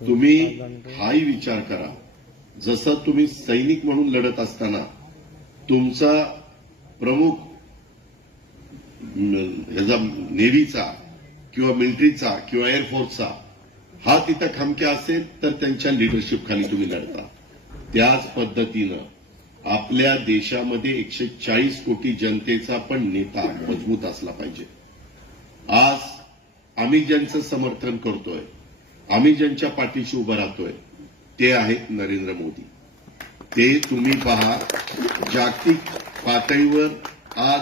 तुम्ही हाही विचार करा. जसं तुम्ही सैनिक म्हणून लढत असताना तुमचा प्रमुख ह्याचा नेव्हीचा किंवा मिलिटरीचा किंवा एअरफोर्सचा हा तिथं खमक्या असेल तर त्यांच्या लिडरशिप खाली तुम्ही लढता. त्याच पद्धतीनं आपल्या देशामध्ये एकशे चाळीस कोटी जनतेचा पण नेता मजबूत असला पाहिजे. आज आम्ही ज्यांचं समर्थन करतोय आम्ही ज्यांच्या पाठीशी उभं राहतोय ते आहेत नरेंद्र मोदी. ते तुम्ही पहा जागतिक पातळीवर आज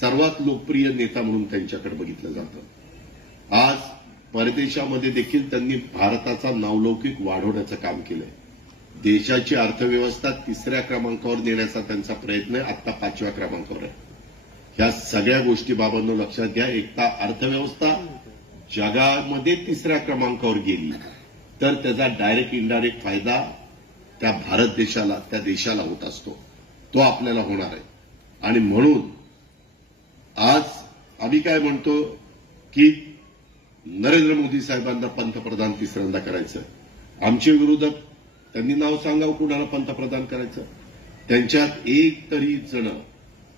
सर्वात लोकप्रिय नेता म्हणून त्यांच्याकडे बघितलं जातं. आज परदेशामध्ये देखील त्यांनी भारताचा नावलौकिक वाढवण्याचं काम केलंय. देशाची अर्थव्यवस्था तिसऱ्या क्रमांकावर नेण्याचा त्यांचा प्रयत्न आता आत्ता पाचव्या क्रमांकावर आहे. ह्या सगळ्या गोष्टी बाबांनो लक्षात घ्या एकता अर्थव्यवस्था जगामध्ये तिसऱ्या क्रमांकावर गेली. तर त्याचा डायरेक्ट इनडायरेक्ट फायदा त्या भारत देशाला त्या देशाला होत असतो. तो आपल्याला होणार आहे. आणि म्हणून आज आम्ही काय म्हणतो की नरेंद्र मोदी साहेबांना पंतप्रधान तिसऱ्यांदा करायचं आमचे विरोधक त्यांनी नाव सांगावं कुणाला पंतप्रधान करायचं? त्यांच्यात एक तरी जण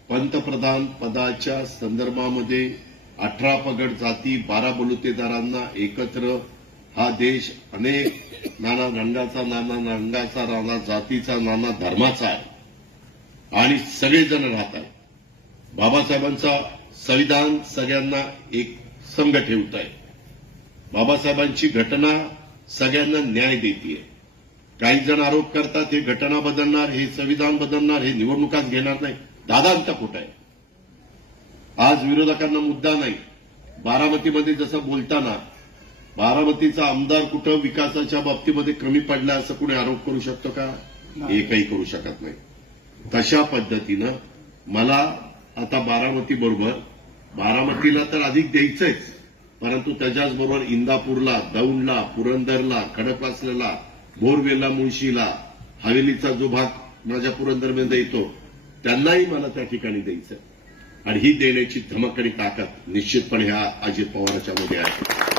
पंतप्रधान पदाच्या संदर्भामध्ये अठरा पगड जाती बारा बलुतेदारांना एकत्र. हा देश अनेक नाना रंगाचा नाना रंगाचा नाना जातीचा नाना धर्माचा आहे. आणि सगळेजण राहतात. बाबासाहेबांचा संविधान सगळ्यांना एक संघ ठेवत आहे. बाबासाहेबांची घटना सगळ्यांना न्याय देते काही जण आरोप करतात हे घटना बदलणार हे संविधान बदलणार हे निवडणुकात घेणार नाही. दादांचा कुठं आहे. आज विरोधकांना मुद्दा नाही. बारामतीमध्ये जसं बोलताना बारामतीचा आमदार कुठं विकासाच्या बाबतीमध्ये कमी पडला असं कुणी आरोप करू शकतो का? एकही करू शकत नाही. तशा पद्धतीनं मला आता बारामती बरोबर बारामतीला तर अधिक द्यायचंच परंतु त्याच्याचबरोबर इंदापूरला दौंडला पुरंदरला खडकवासल्याला बोरवेला मुळशीला हवेलीचा जो भाग माझ्या पुरंदरमध्ये येतो त्यांनाही मला त्या ठिकाणी द्यायचं आणि ही देण्याची धमक आणि ताकद निश्चितपणे ह्या अजित पवारच्या मध्ये आहे.